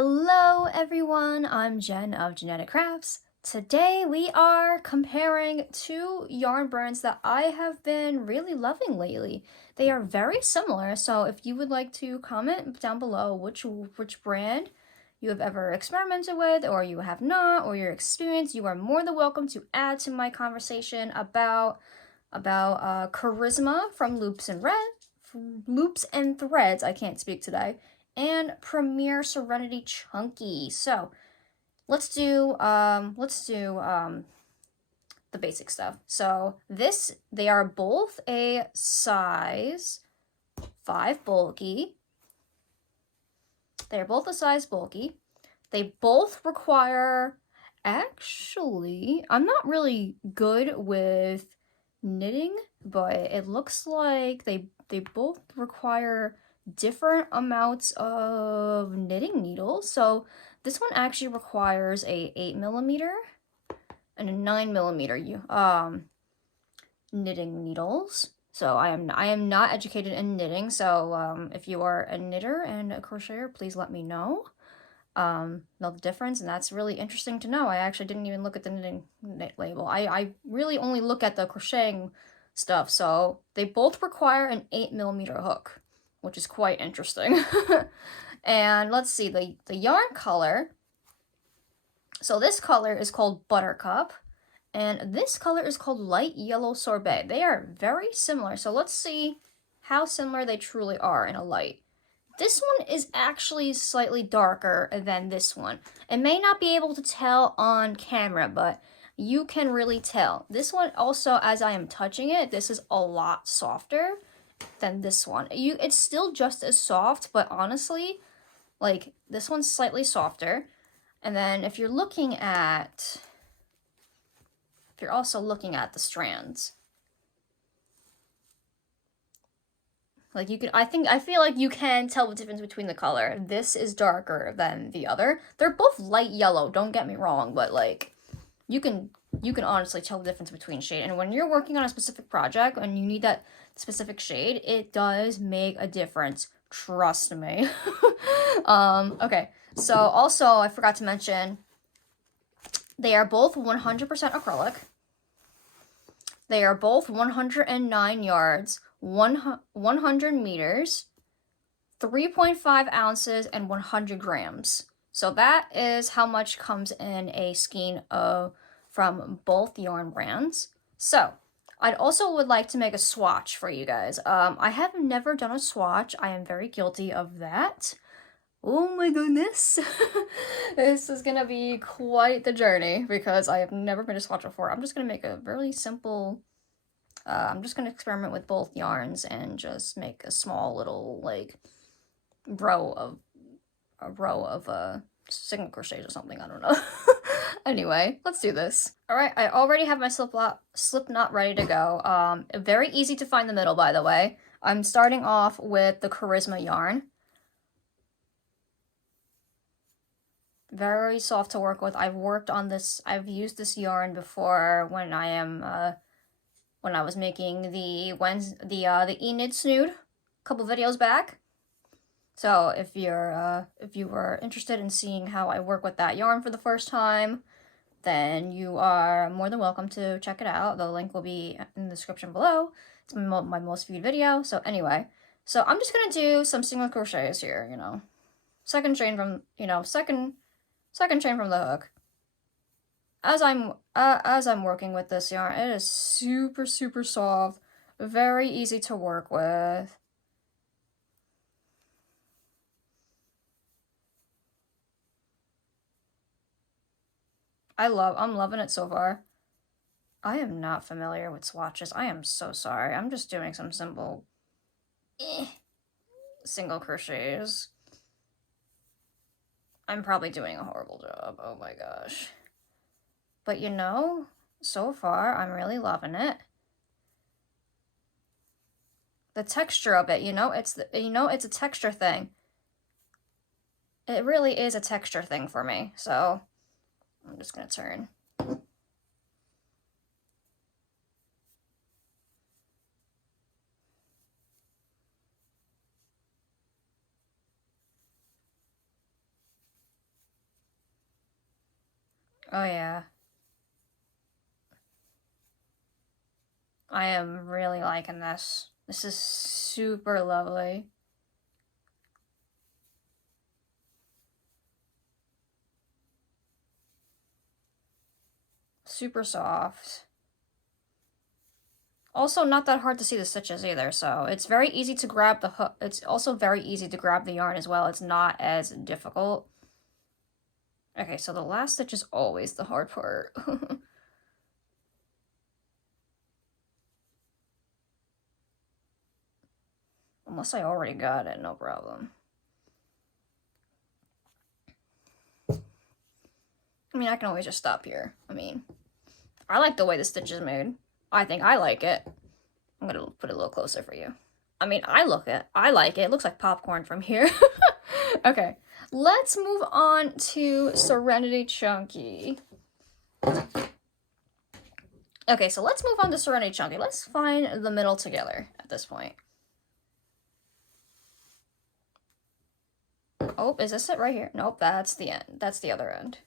Hello everyone, I'm Jen of Genetic Crafts. Today we are comparing two yarn brands that I have been really loving lately. They are very similar, so if you would like to comment down below which brand you have ever experimented with or you have not, or your experience, you are more than welcome to add to my conversation about Charisma from Loops and Threads. I can't speak today. And Premier Serenity Chunky. So let's do the basic stuff. So they are both a size 5 bulky. They're both a size bulky. They both require, actually, I'm not really good with knitting, but it looks like they both require different amounts of knitting needles. So this one actually requires a 8mm and a 9mm knitting needles. So I am not educated in knitting. So if you are a knitter and a crocheter, please let me know the difference, and that's really interesting to know. I actually didn't even look at the knit label. I really only look at the crocheting stuff. So they both require an 8mm hook, which is quite interesting. And let's see, the yarn color. So this color is called Buttercup, and this color is called Light Yellow Sorbet. They are very similar, so let's see how similar they truly are in a light. This one is actually slightly darker than this one. It may not be able to tell on camera, but you can really tell. This one also, as I am touching it, this is a lot softer than this one. It's still just as soft, but honestly, like, this one's slightly softer. And then if you're also looking at the strands, like I feel like you can tell the difference between the color. This is darker than the other. They're both light yellow, don't get me wrong, but like you can honestly tell the difference between shade. And when you're working on a specific project and you need that specific shade, it does make a difference. Trust me. Okay. So also I forgot to mention they are both 100% acrylic. They are both 109 yards, 100 meters, 3.5 ounces, and 100 grams. So that is how much comes in a skein from both yarn brands. So I'd also would like to make a swatch for you guys. I have never done a swatch. I am very guilty of that. Oh my goodness. This is gonna be quite the journey because I have never made a swatch before. I'm just gonna make a really simple, I'm just gonna experiment with both yarns and just make a small little, like, row of single crochets or something, I don't know. Anyway, let's do this. Alright, I already have my slip knot ready to go. Very easy to find the middle, by the way. I'm starting off with the Charisma yarn. Very soft to work with. I've used this yarn before when I was making the Enid Snood a couple videos back. So if you were interested in seeing how I work with that yarn for the first time, then you are more than welcome to check it out. The link will be in the description below. It's my most viewed video. So anyway, so I'm just gonna do some single crochets here, second chain from the hook. As I'm working with this yarn, it is super, super soft, very easy to work with. I'm loving it so far. I am not familiar with swatches. I am so sorry. I'm just doing some simple single crochets. I'm probably doing a horrible job. Oh my gosh. But so far I'm really loving it. The texture of it, it's a texture thing. It really is a texture thing for me. So I'm just gonna turn. Oh yeah. I am really liking this. This is super lovely. Super soft. Also not that hard to see the stitches either, so it's very easy to grab the hook. It's also very easy to grab the yarn as well. It's not as difficult. Okay, so the last stitch is always the hard part. Unless I already got it, no problem. I mean, I can always just stop here. I mean, I like the way the stitch is made. I think I like it. I'm gonna put it a little closer for you. I mean, I like it. It looks like popcorn from here. Okay, let's move on to Serenity Chunky. Okay, so let's move on to Serenity Chunky. Let's find the middle together at this point. Oh, is this it right here? Nope, that's the end. That's the other end.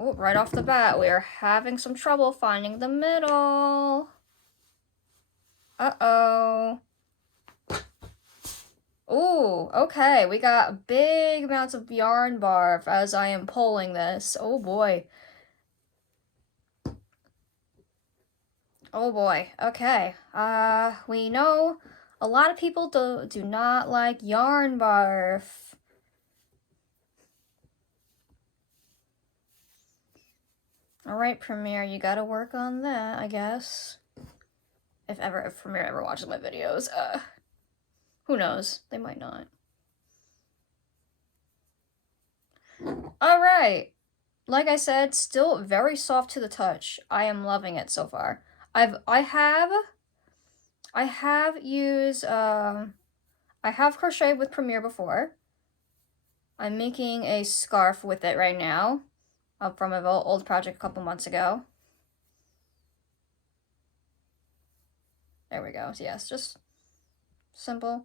Oh, right off the bat, we are having some trouble finding the middle. Uh-oh. Ooh, okay, we got big amounts of yarn barf as I am pulling this. Oh boy. Oh boy, okay. We know a lot of people do not like yarn barf. Alright, Premiere, you gotta work on that, I guess. If Premiere ever watches my videos, who knows? They might not. Alright. Like I said, still very soft to the touch. I am loving it so far. I have crocheted with Premiere before. I'm making a scarf with it right now, from an old project a couple months ago. There we go. Yes, just simple.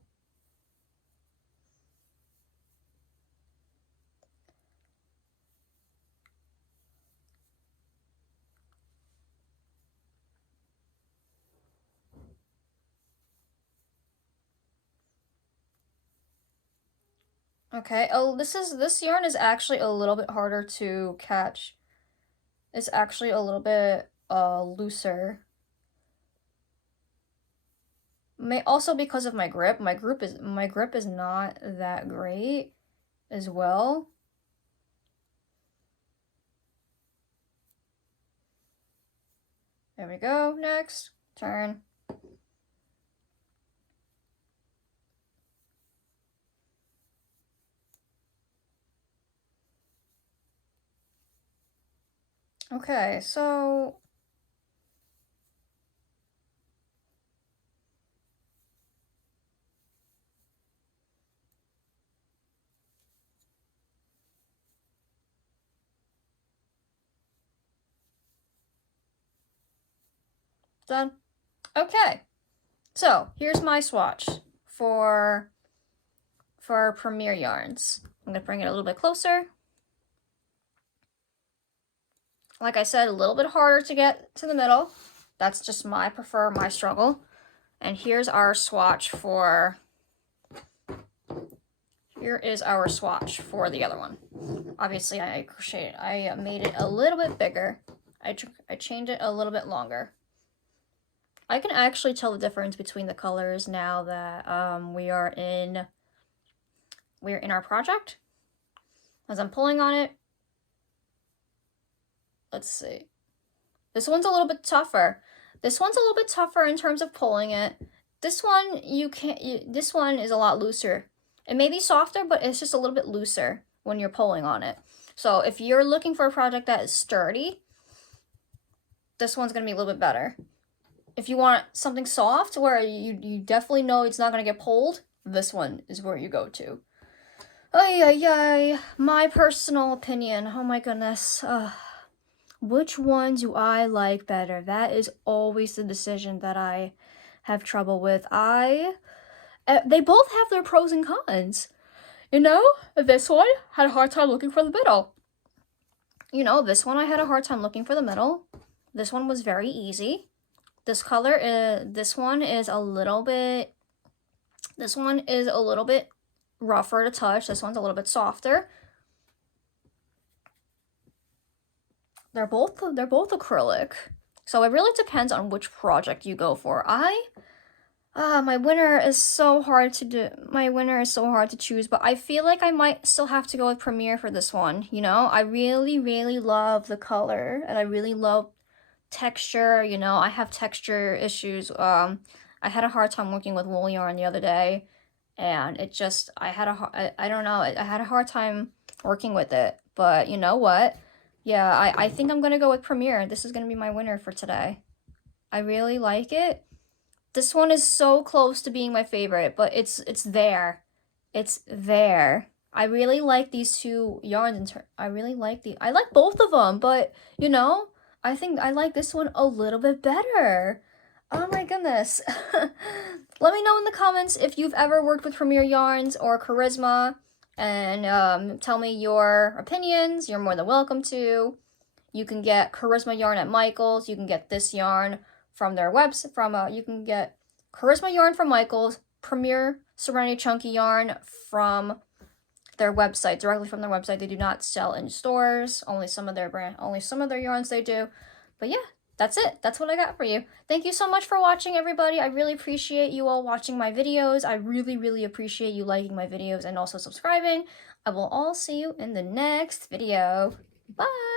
Okay. Oh, this yarn is actually a little bit harder to catch. It's actually a little bit looser. Also because of my grip. My grip is not that great as well. There we go. Next turn. Okay, so done. Okay, so here's my swatch for Premiere yarns. I'm gonna bring it a little bit closer. Like I said, a little bit harder to get to the middle. That's just my struggle. And here's our swatch for, here is our swatch for the other one. Obviously I made it a little bit bigger. I changed it a little bit longer. I can actually tell the difference between the colors now that we're in our project. As I'm pulling on it, let's see. This one's a little bit tougher. This one's a little bit tougher in terms of pulling it. This one this one is a lot looser. It may be softer, but it's just a little bit looser when you're pulling on it. So if you're looking for a project that is sturdy, this one's gonna be a little bit better. If you want something soft where you definitely know it's not gonna get pulled, this one is where you go to. Ay, my personal opinion. Oh my goodness. Which one do I like better? That is always the decision that I have trouble with. They both have their pros and cons. You know, this one had a hard time looking for the middle. You know, this one I had a hard time looking for the middle. This one was very easy. This color is, this one is a little bit rougher to touch. This one's a little bit softer. They're both acrylic. So it really depends on which project you go for. My winner is so hard to do. My winner is so hard to choose, but I feel like I might still have to go with Premiere for this one, you know? I really, really love the color, and I really love texture, you know? I have texture issues. I had a hard time working with wool yarn the other day, and it just, I don't know, I had a hard time working with it, but you know what? Yeah, I think I'm gonna go with Premiere. This is gonna be my winner for today. I really like it. This one is so close to being my favorite, but it's there. It's there. I really like these two yarns. I like both of them, but you know, I think I like this one a little bit better. Oh my goodness. Let me know in the comments if you've ever worked with Premier Yarns or Charisma, and tell me your opinions. You're more than welcome to. You can get Charisma yarn at Michael's. You can get this yarn from their website. You can get Charisma yarn from Michael's, Premier Serenity chunky yarn from their website, directly from their website. They do not sell in stores. Only some of their yarns they do. But yeah, that's it. That's what I got for you. Thank you so much for watching, everybody. I really appreciate you all watching my videos. I really, really appreciate you liking my videos and also subscribing. I will all see you in the next video. Bye!